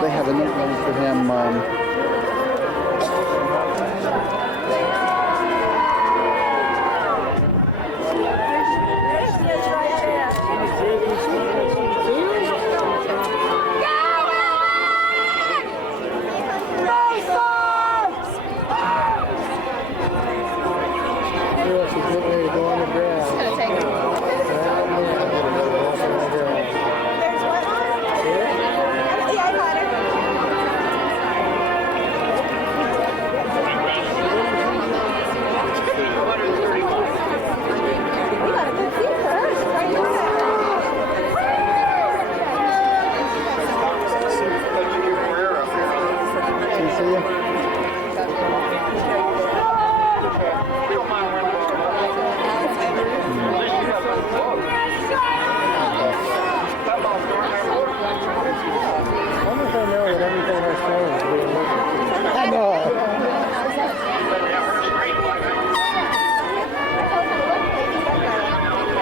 They have a nickname for him.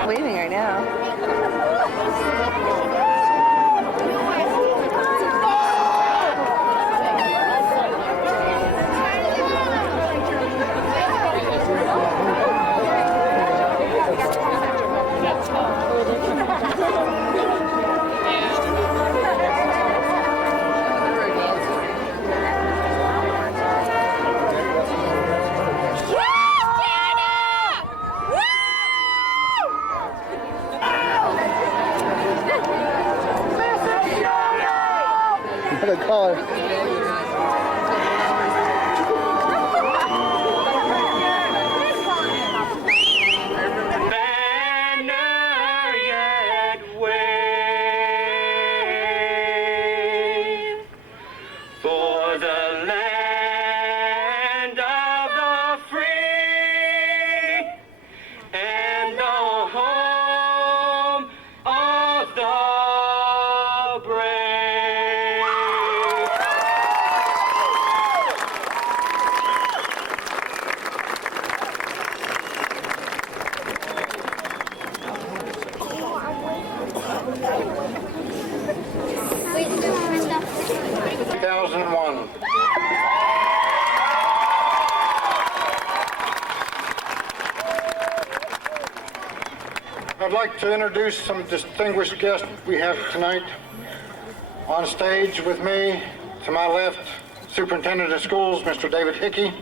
Leaving right now. The color. I'd like to introduce some distinguished guests we have tonight. On stage with me, to my left, Superintendent of Schools, Mr. David Hickey.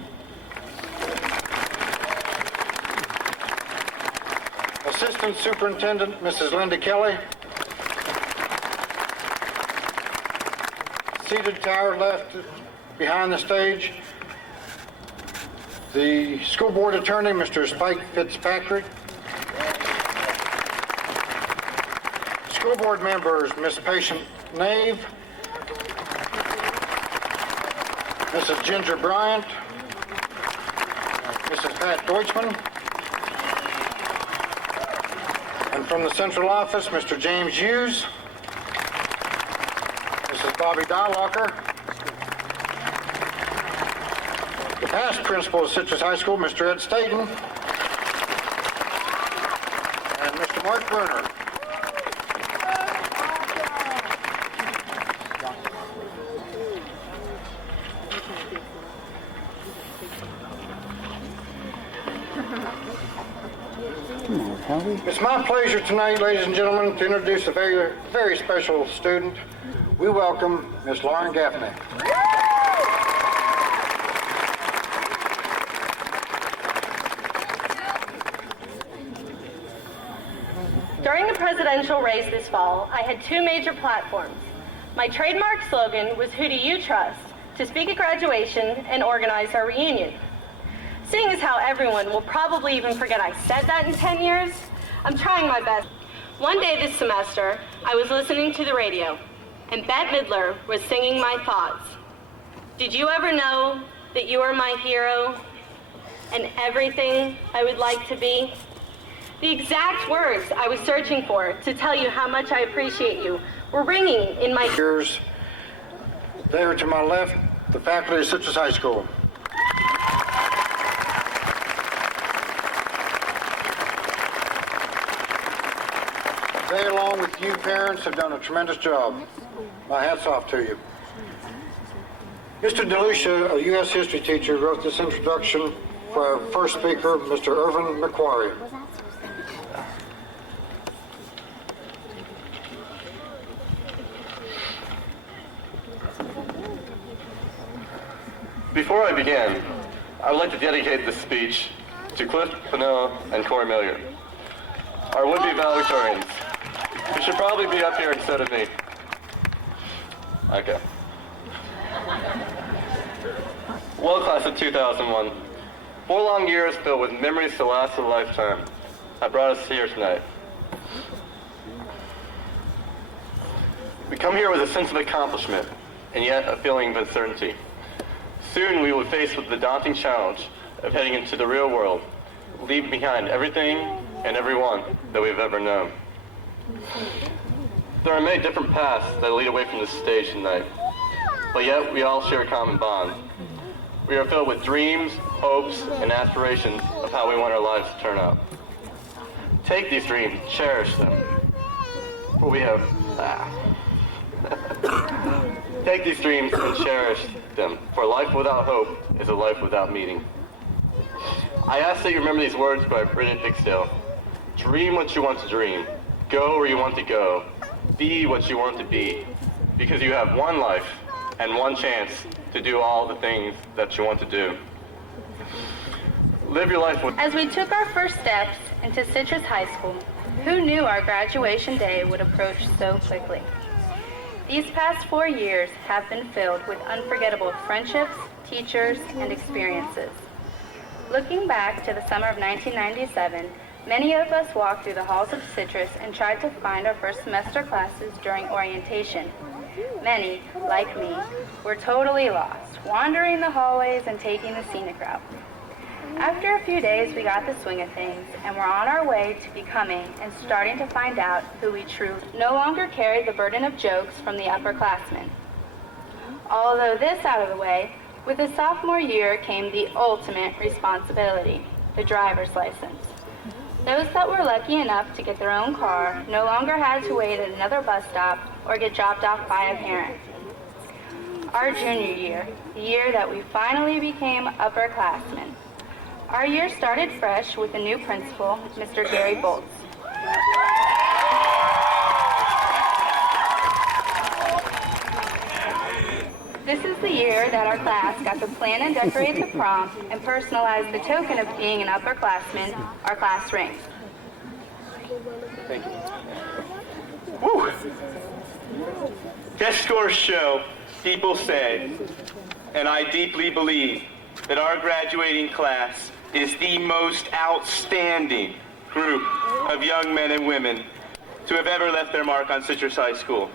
Assistant Superintendent, Mrs. Linda Kelly. Seated to our left, behind the stage, the School Board Attorney, Mr. Spike Fitzpatrick. School Board members, Ms. Patient Nave, Mrs. Ginger Bryant, Mrs. Pat Deutschman, and from the central office, Mr. James Hughes, Mrs. Bobby Dialocker, the past principal of Citrus High School, Mr. Ed Staten, and Mr. Mark Bruner. It's my pleasure tonight, ladies and gentlemen, to introduce a very, very special student. We welcome Miss Lauren Gaffney. During the presidential race this fall, I had two major platforms. My trademark slogan was, "Who do you trust?" to speak at graduation and organize our reunion. Seeing as how everyone will probably even forget I said that in 10 years, I'm trying my best. One day this semester, I was listening to the radio, and Bette Midler was singing my thoughts. Did you ever know that you are my hero and everything I would like to be? The exact words I was searching for to tell you how much I appreciate you were ringing in my ears. There to my left, the faculty of Citrus High School. They, along with you parents, have done a tremendous job. My hat's off to you. Mr. DeLucia, a U.S. history teacher, wrote this introduction for our first speaker, Mr. Irvin McQuarrie. Before I begin, I would like to dedicate this speech to Cliff Pano and Corey Millier, our would-be valedictorians. You should probably be up here instead of me. Okay. Well, class of 2001, 4 long years filled with memories to last a lifetime have brought us here tonight. We come here with a sense of accomplishment and yet a feeling of uncertainty. Soon we will be faced with the daunting challenge of heading into the real world, leaving behind everything and everyone that we've ever known. There are many different paths that lead away from this stage tonight, but yet we all share a common bond. We are filled with dreams, hopes, and aspirations of how we want our lives to turn out. Take these dreams, cherish them, for we have... Take these dreams and cherish them, for life without hope is a life without meaning. I ask that you remember these words by Bridget Dixdale. Dream what you want to dream. Go where you want to go. Be what you want to be. Because you have one life and one chance to do all the things that you want to do. Live your life with... As we took our first steps into Citrus High School, who knew our graduation day would approach so quickly? These past 4 years have been filled with unforgettable friendships, teachers, and experiences. Looking back to the summer of 1997, many of us walked through the halls of Citrus and tried to find our first semester classes during orientation. Many, like me, were totally lost, wandering the hallways and taking the scenic route. After a few days, we got the swing of things and were on our way to becoming and starting to find out who we truly no longer carried the burden of jokes from the upperclassmen. Although this out of the way, with the sophomore year came the ultimate responsibility, the driver's license. Those that were lucky enough to get their own car no longer had to wait at another bus stop or get dropped off by a parent. Our junior year, the year that we finally became upperclassmen. Our year started fresh with a new principal, Mr. Gary Boltz. This is the year that our class got to plan and decorate the prom and personalize the token of being an upperclassman, our class ring. Thank you. Woo! Test scores show, people say, and I deeply believe that our graduating class is the most outstanding group of young men and women to have ever left their mark on Citrus High School.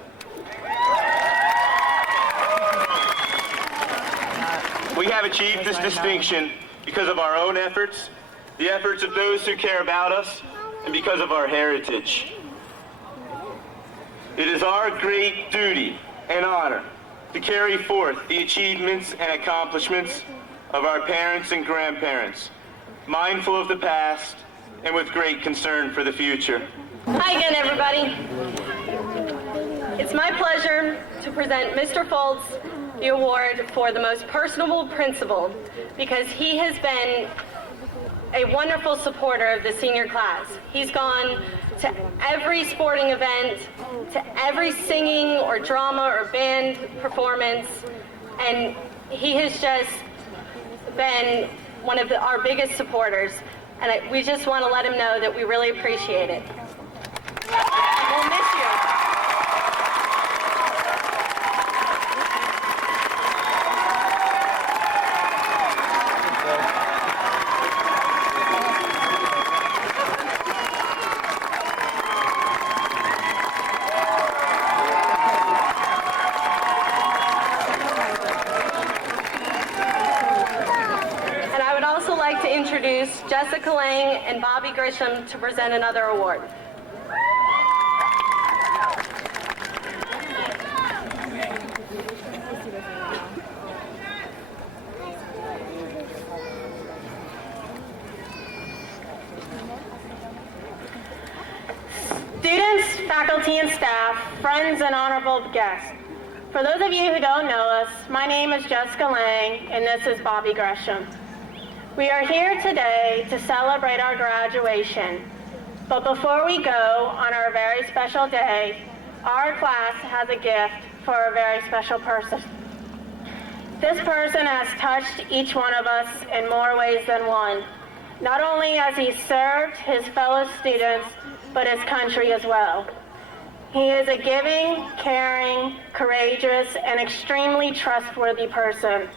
We have achieved this distinction because of our own efforts, the efforts of those who care about us, and because of our heritage. It is our great duty and honor to carry forth the achievements and accomplishments of our parents and grandparents, mindful of the past and with great concern for the future. Hi again, everybody. It's my pleasure to present Mr. Foltz the award for the most personable principal because he has been a wonderful supporter of the senior class. He's gone to every sporting event, to every singing or drama or band performance, and he has just been one of our biggest supporters, and we just want to let him know that we really appreciate it. We'll miss you. Introduce Jessica Lang and Bobby Grisham to present another award. faculty and staff, friends, and honorable guests. For those of you who don't know us, my name is Jessica Lang, and this is Bobby Gresham. We are here today to celebrate our graduation. But before we go on our very special day, our class has a gift for a very special person. This person has touched each one of us in more ways than one. Not only has he served his fellow students, but his country as well. He is a giving, caring, courageous, and extremely trustworthy person.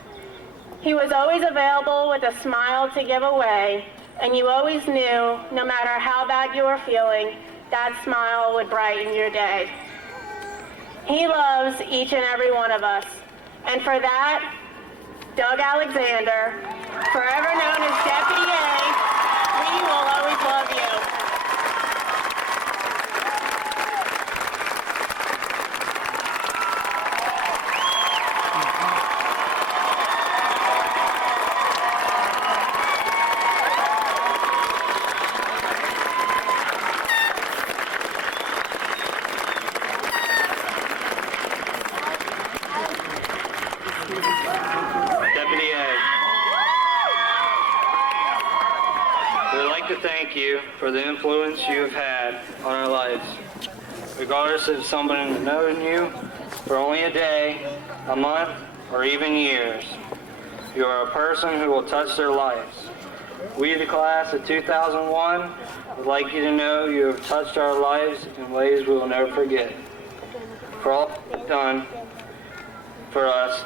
He was always available with a smile to give away, and you always knew, no matter how bad you were feeling, that smile would brighten your day. He loves each and every one of us, and for that, Doug Alexander, forever known as Deputy A, we will always love you. Thank you for the influence you have had on our lives. Regardless if someone has known you for only a day, a month, or even years, you are a person who will touch their lives. We, the class of 2001, would like you to know you have touched our lives in ways we will never forget. For all you've done for us,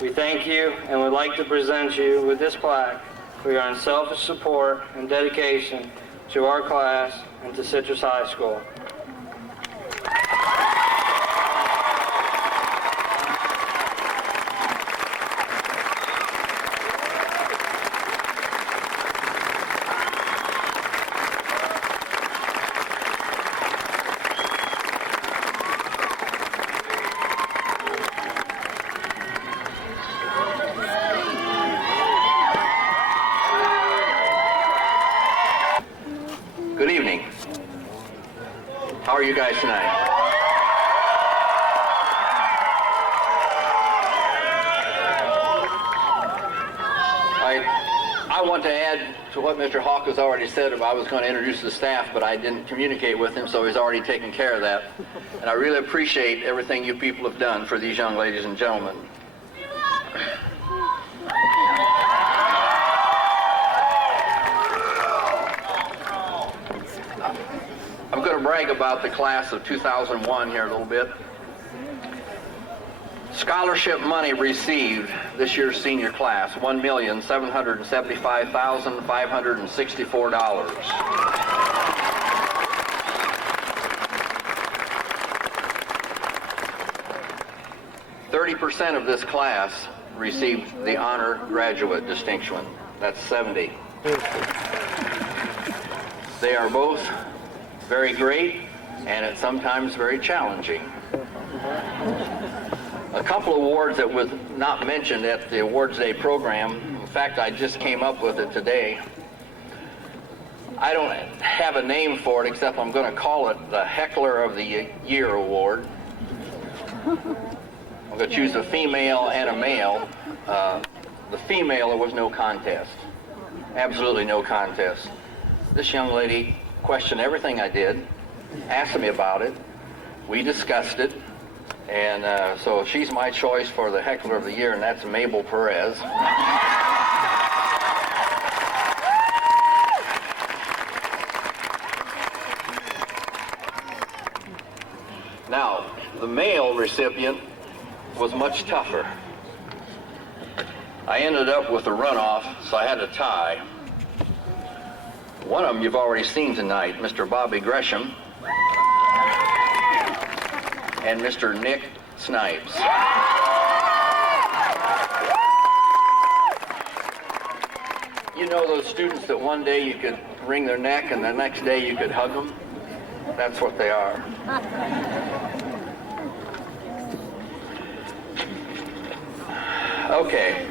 we thank you and would like to present you with this plaque for your unselfish support and dedication to our class and to Citrus High School. Good evening. How are you guys tonight? I want to add to what Mr. Hawk has already said. I was going to introduce the staff, but I didn't communicate with him, so he's already taken care of that. And I really appreciate everything you people have done for these young ladies and gentlemen. I'm going to brag about the class of 2001 here a little bit. Scholarship money received this year's senior class, $1,775,564. 30% of this class received the honor graduate distinction. That's 70. They are both very great, and it's sometimes very challenging. A couple awards that was not mentioned at the Awards Day program, in fact, I just came up with it today. I don't have a name for it, except I'm going to call it the Heckler of the Year Award. I'm going to choose a female and a male. The female, there was no contest. Absolutely no contest. This young lady questioned everything I did, asked me about it, we discussed it, and so she's my choice for the Heckler of the Year, and that's Mabel Perez. Now, the male recipient was much tougher. I ended up with a runoff, so I had a tie. One of them you've already seen tonight, Mr. Bobby Gresham and Mr. Nick Snipes. You know those students that one day you could wring their neck and the next day you could hug them? That's what they are. Okay,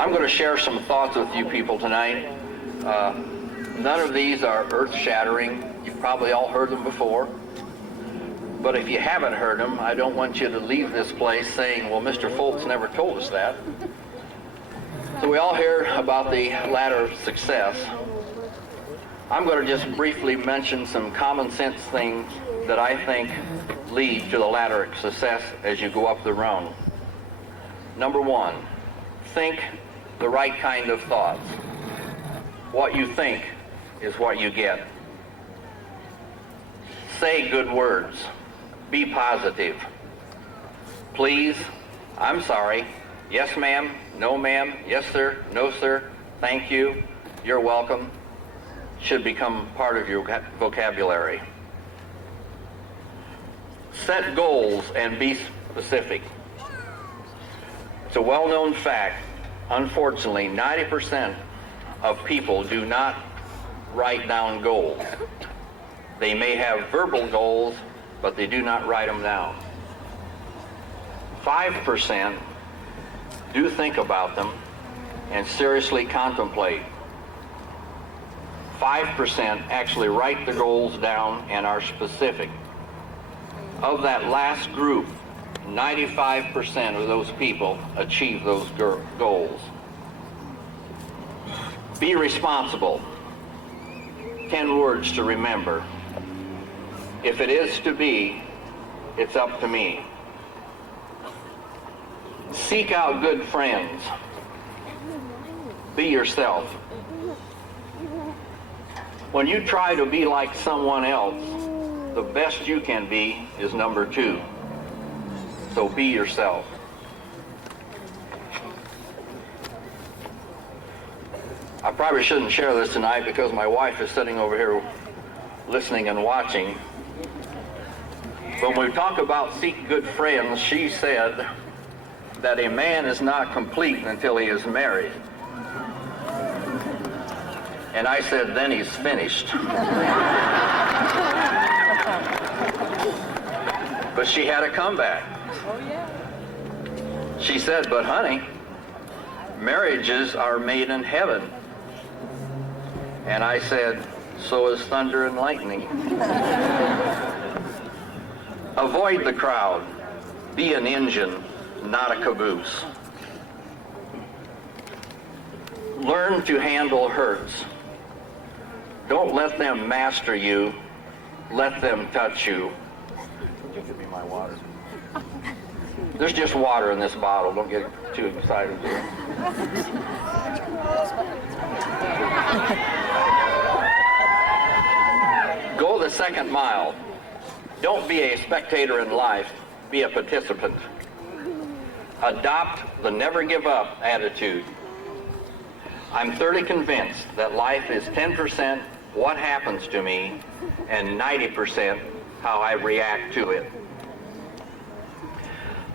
I'm going to share some thoughts with you people tonight. None of these are earth-shattering. You've probably all heard them before. But if you haven't heard them, I don't want you to leave this place saying, well, Mr. Foltz never told us that. So we all hear about the ladder of success. I'm going to just briefly mention some common sense things that I think lead to the ladder of success as you go up the rung. Number one, think the right kind of thoughts. What you think is what you get. Say good words. Be positive. Please, I'm sorry, yes ma'am, no ma'am, yes sir, no sir, thank you, you're welcome, should become part of your vocabulary. Set goals and be specific. It's a well-known fact, unfortunately, 90% of people do not write down goals. They may have verbal goals, but they do not write them down. 5% do think about them and seriously contemplate. 5% actually write the goals down and are specific. Of that last group, 95% of those people achieve those goals. Be responsible. 10 words to remember. If it is to be, it's up to me. Seek out good friends. Be yourself. When you try to be like someone else, the best you can be is number 2. So be yourself. I probably shouldn't share this tonight because my wife is sitting over here listening and watching. When we talk about seek good friends, she said that a man is not complete until he is married. And I said, then he's finished. But she had a comeback. She said, but honey, marriages are made in heaven. And I said, so is thunder and lightning. Avoid the crowd. Be an engine, not a caboose. Learn to handle hurts. Don't let them master you. Let them touch you. You give me my water. There's just water in this bottle. Don't get too excited. Go the second mile. Don't be a spectator in life. Be a participant. Adopt the never give up attitude. I'm thoroughly convinced that life is 10% what happens to me and 90% how I react to it.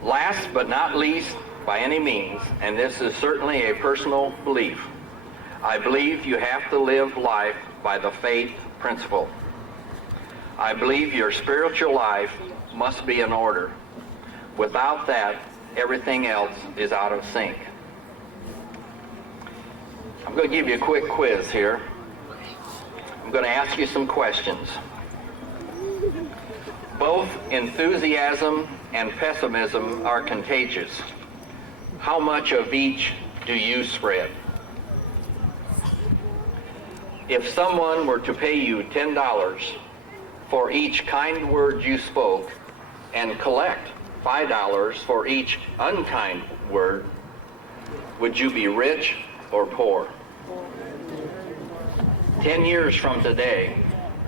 Last but not least, by any means, and this is certainly a personal belief, I believe you have to live life by the faith principle. I believe your spiritual life must be in order. Without that, everything else is out of sync. I'm going to give you a quick quiz here. I'm going to ask you some questions. Both enthusiasm and pessimism are contagious. How much of each do you spread? If someone were to pay you $10 for each kind word you spoke and collect $5 for each unkind word, would you be rich or poor? 10 years from today,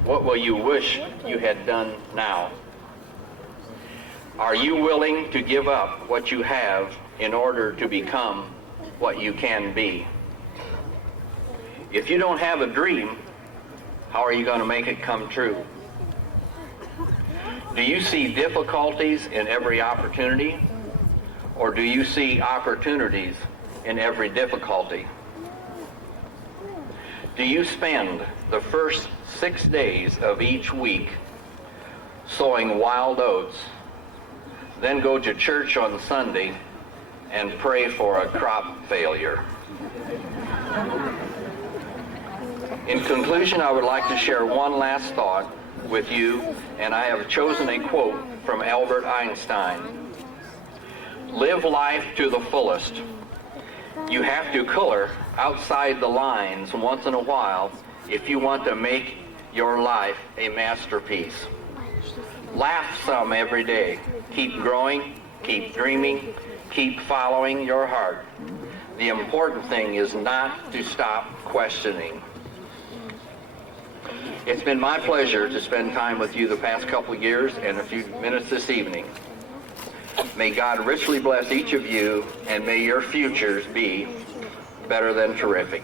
what will you wish you had done now? Are you willing to give up what you have in order to become what you can be? If you don't have a dream, how are you going to make it come true? Do you see difficulties in every opportunity, or do you see opportunities in every difficulty? Do you spend the first 6 days of each week sowing wild oats, then go to church on Sunday and pray for a crop failure? In conclusion, I would like to share one last thought with you, and I have chosen a quote from Albert Einstein. Live life to the fullest. You have to color outside the lines once in a while if you want to make your life a masterpiece. Laugh some every day. Keep growing, keep dreaming, keep following your heart. The important thing is not to stop questioning. It's been my pleasure to spend time with you the past couple years and a few minutes this evening. May God richly bless each of you, and may your futures be better than terrific.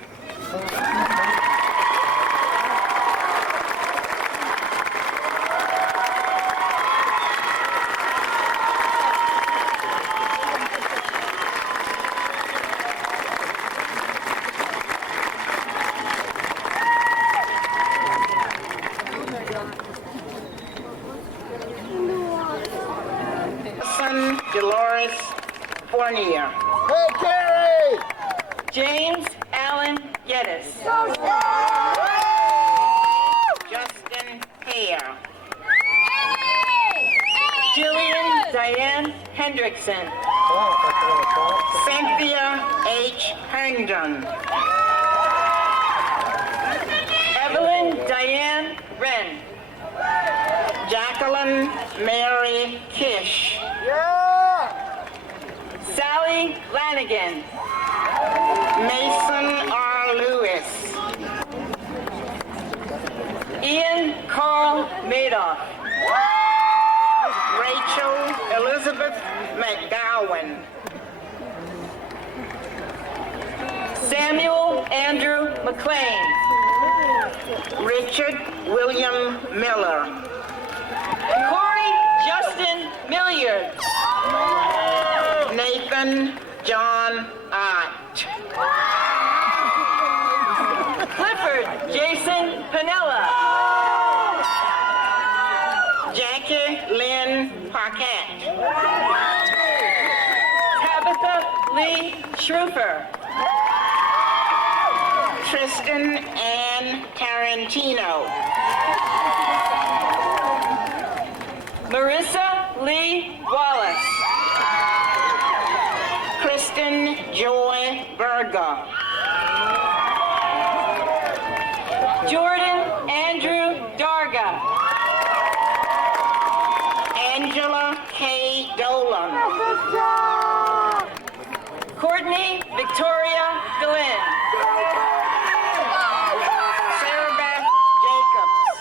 Dolores Fournier. Hey, Gary! James Allen Geddes. Justin Hare. Jillian Diane Hendrickson. Cynthia H. Herndon. Evelyn Diane Wren. Jacqueline Mary Kish. Sally Lanigan. Mason R. Lewis. Ian Carl Madoff. Rachel Elizabeth McGowan. Samuel Andrew McLean. Richard William Miller. Corey Justin Milliard. Nathan John Ott. Clifford Jason Panella. Jackie Lynn Paquette. Tabitha Lee Schrufer. Tristan Ann Tarantino. Marissa Lee Wallace. Kristen Joy Berger. Jordan Andrew Darga. Angela K. Dolan. Courtney Victoria Glenn. Sarah Beth Jacobs.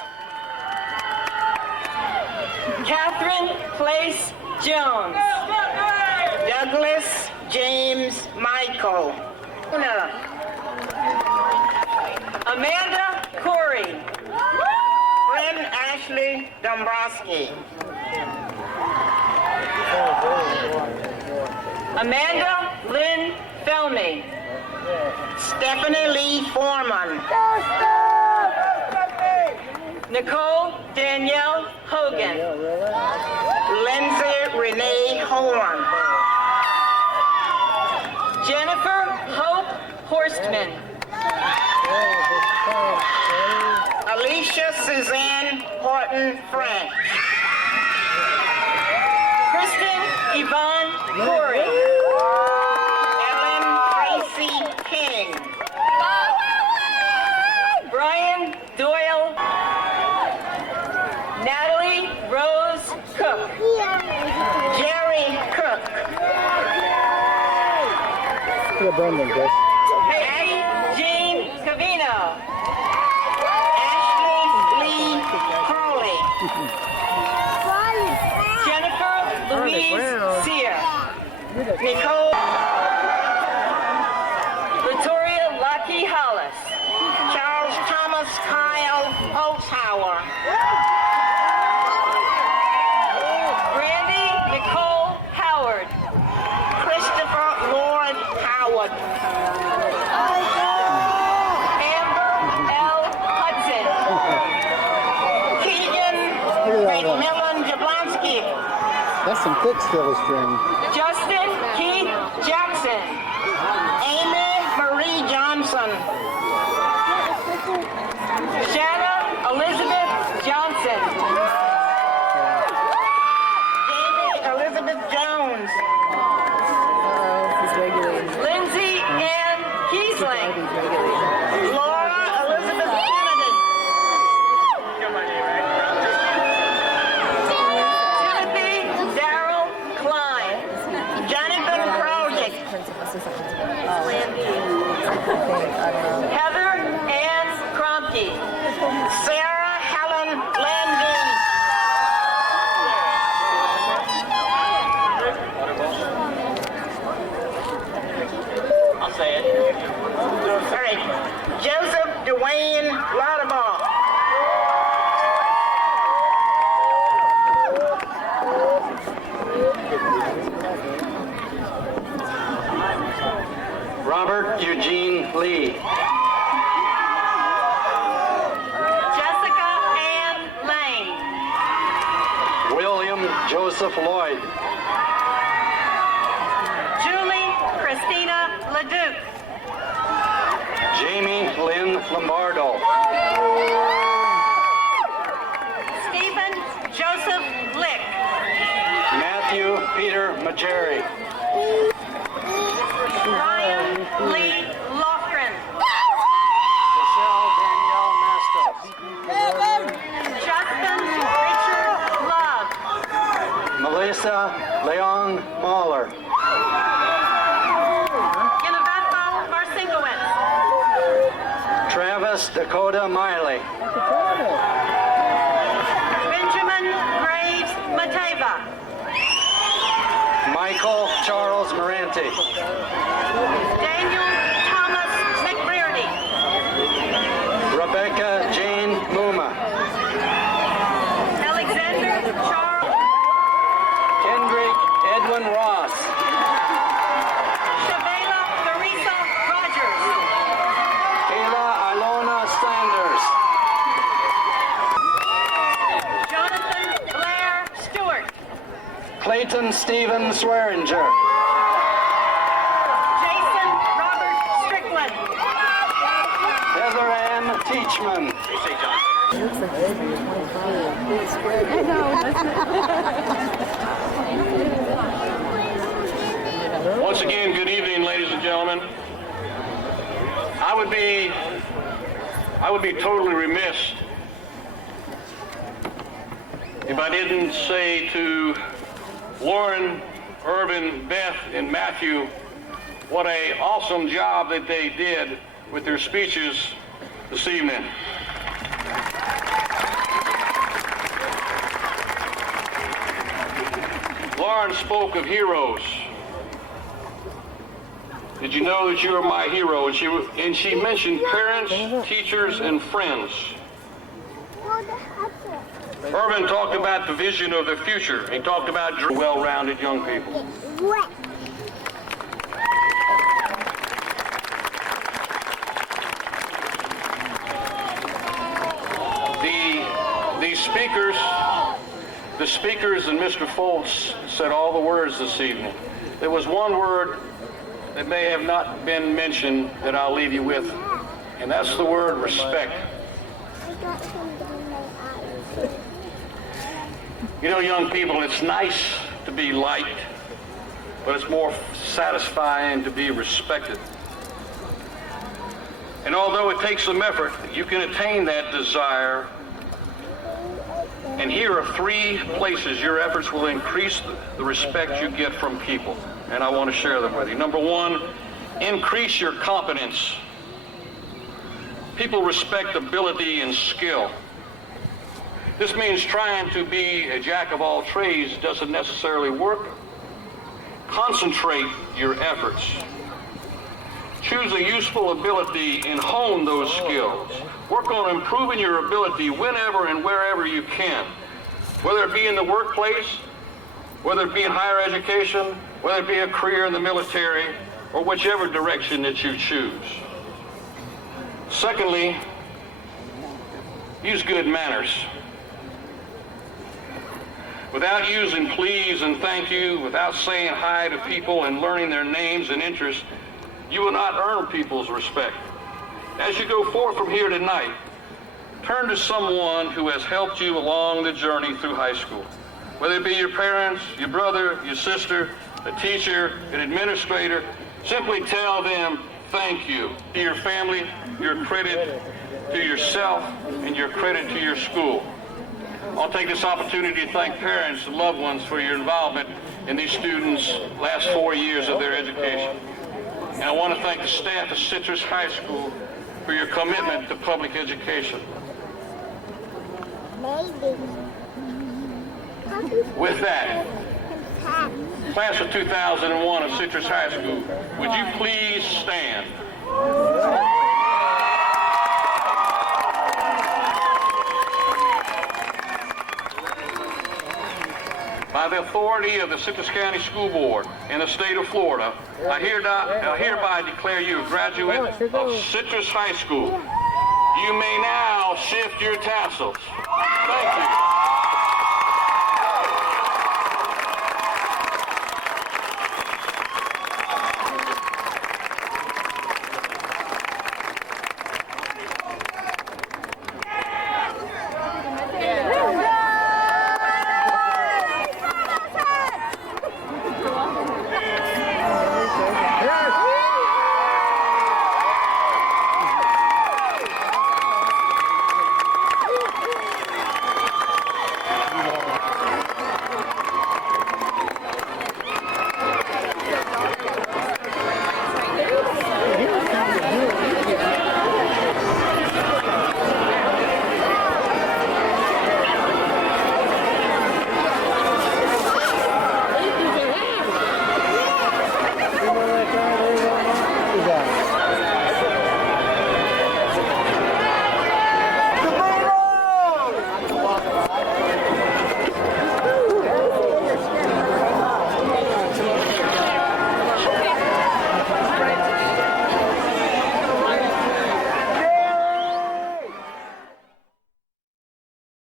Catherine Place Jones. Douglas James Michael. Amanda Corey. Bryn Ashley Dombrowski. Amanda Lynn Felmy. Stephanie Lee Foreman. Nicole Danielle Hogan. Lindsay Renee Horn. Jennifer Hope Horstman. Alicia Suzanne Horton French. Kristen Yvonne Corey. Ellen Tracy King. Brian Doyle. Natalie Rose Cook. Jerry Cook. Look at Brendan, Chris. Maggie Jean Cavino. Ashley Lee Crowley. Jennifer Louise Sear. Nicole Latoria Lucky Hollis. Charles Thomas Kyle Holzhauer. Brandy Nicole Howard. Christopher Lord Howard. Amber L. Hudson. Keegan Look at that. McMillan Jablonski. That's some thick still string. Justin Keith Jackson. Amy Marie Johnson. Shanna Elizabeth Johnson. Gosling. Laura Elizabeth Kennedy. Timothy Darrell Klein. Jonathan Krosick. Heather Ann Kromke. Sarah Helen Landine. I'll say it. All right. Joseph Dwayne Lauderbaugh. Robert Eugene Lee. Jessica Ann Lane. William Joseph Lloyd. Julie Christina Leduc. Jamie Lynn Lombardo. Stephen Joseph Lick. Matthew Peter Majeri. Ryan Lee Lofgren. Michelle Danielle Mastos. Justin Richard Love. Melissa Leon Mahler. Ginevetta Marcinkowitz. Travis Dakota Miley. Benjamin Graves Mateva. Michael Charles Moranti. Daniel Thomas McBrearty. Rebecca Jane Muma. Alexander Charles. Kendrick Edwin Ross. Shabela Theresa Rogers. Kayla Ilona Sanders. Jonathan Blair Stewart. Clayton Stephen Swearinger. Jason Robert Strickland. Heather Ann Teachman. Once again, good evening, ladies and gentlemen. I would be totally remiss if I didn't say to Lauren, Irvin, Beth, and Matthew what an awesome job that they did with their speeches this evening. Lauren spoke of heroes. Did you know that you are my hero? And she mentioned parents, teachers, and friends. Irvin talked about the vision of the future. He talked about well-rounded young people. The speakers and Mr. Foltz said all the words this evening. There was one word that may have not been mentioned that I'll leave you with, and that's the word respect. You know, young people, it's nice to be liked, but it's more satisfying to be respected. And although it takes some effort, you can attain that desire. And here are 3 places your efforts will increase the respect you get from people. And I want to share them with you. Number 1, increase your competence. People respect ability and skill. This means trying to be a jack of all trades doesn't necessarily work. Concentrate your efforts. Choose a useful ability and hone those skills. Work on improving your ability whenever and wherever you can, whether it be in the workplace, whether it be in higher education, whether it be a career in the military, or whichever direction that you choose. Secondly, use good manners. Without using please and thank you, without saying hi to people and learning their names and interests, you will not earn people's respect. As you go forth from here tonight, turn to someone who has helped you along the journey through high school. Whether it be your parents, your brother, your sister, a teacher, an administrator, simply tell them thank you. To your family, your credit to yourself, and your credit to your school. I'll take this opportunity to thank parents and loved ones for your involvement in these students' last 4 years of their education. And I want to thank the staff of Citrus High School for your commitment to public education. With that, class of 2001 of Citrus High School, would you please stand? By the authority of the Citrus County School Board in the state of Florida, I hereby declare you a graduate of Citrus High School. You may now shift your tassels. Thank you.